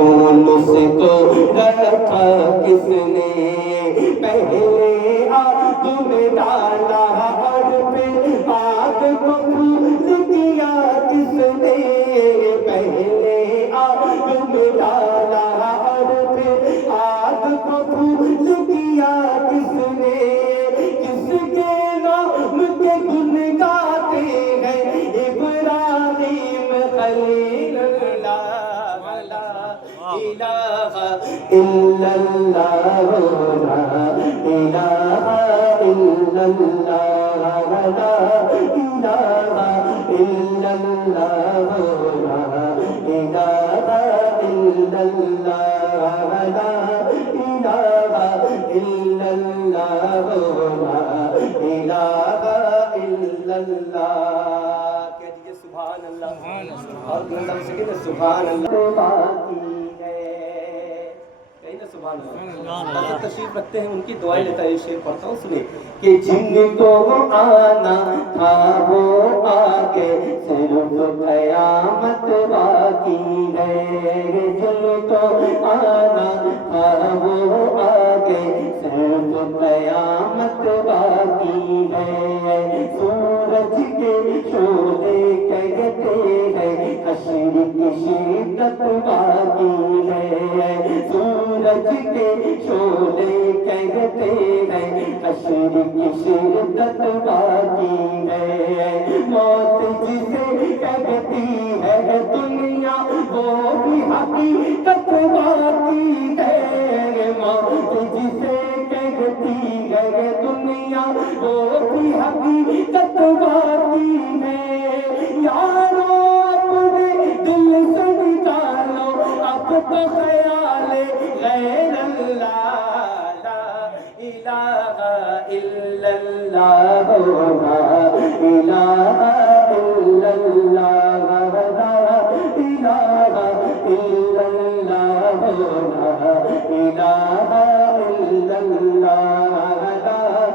یونس کو رکھا کس نے پہلے آگ میں ڈالا اور پھر آگ کو پھول کیا کس نے پہلے آگ میں ڈالا اور پھر آگ کو پھول کیا کس نے کس کے نام کے گن گاتے ہیں ابراہیم خلیل اللہ لا الہ الا اللہ لا الہ الا اللہ لا الہ الا اللہ لا الہ الا اللہ لا الہ الا اللہ لا الہ الا اللہ کہہ دیجئے سبحان اللہ اور بلند سے کہتے سبحان اللہ سبحان اللہ حضرت تشریف رکھتے ہیں ان کی دعائیں لیتا ہے شعر پڑھتا ہوں سنیں کہ جن کو آنا تھا وہ آگے صرف قیامت باقی ہے جن کو آنا تھا وہ آگے صرف قیامت باقی ہے سورج کے شعلے کہتے ہیں حشر کی شدت باقی ہے سورج کے شعلے کہتے ہیں حشر کی شدت باقی ہے موت جسے کہتی ہے دنیا وہ بھی حقیقت باقی ہے موت جسے کہتی ہے دنیا وہ بھی حقیقت باقی ہے یارو اپنے دل سے نکالو اب تو خیال غیر اللہ لا الہ الا اللہ لا الہ الا اللہ لا الہ الا اللہ لا الہ الا اللہ لا الہ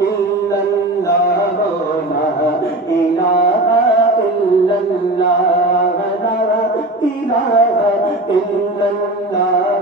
الا اللہ لا الہ الا اللہ لا الہ الا اللہ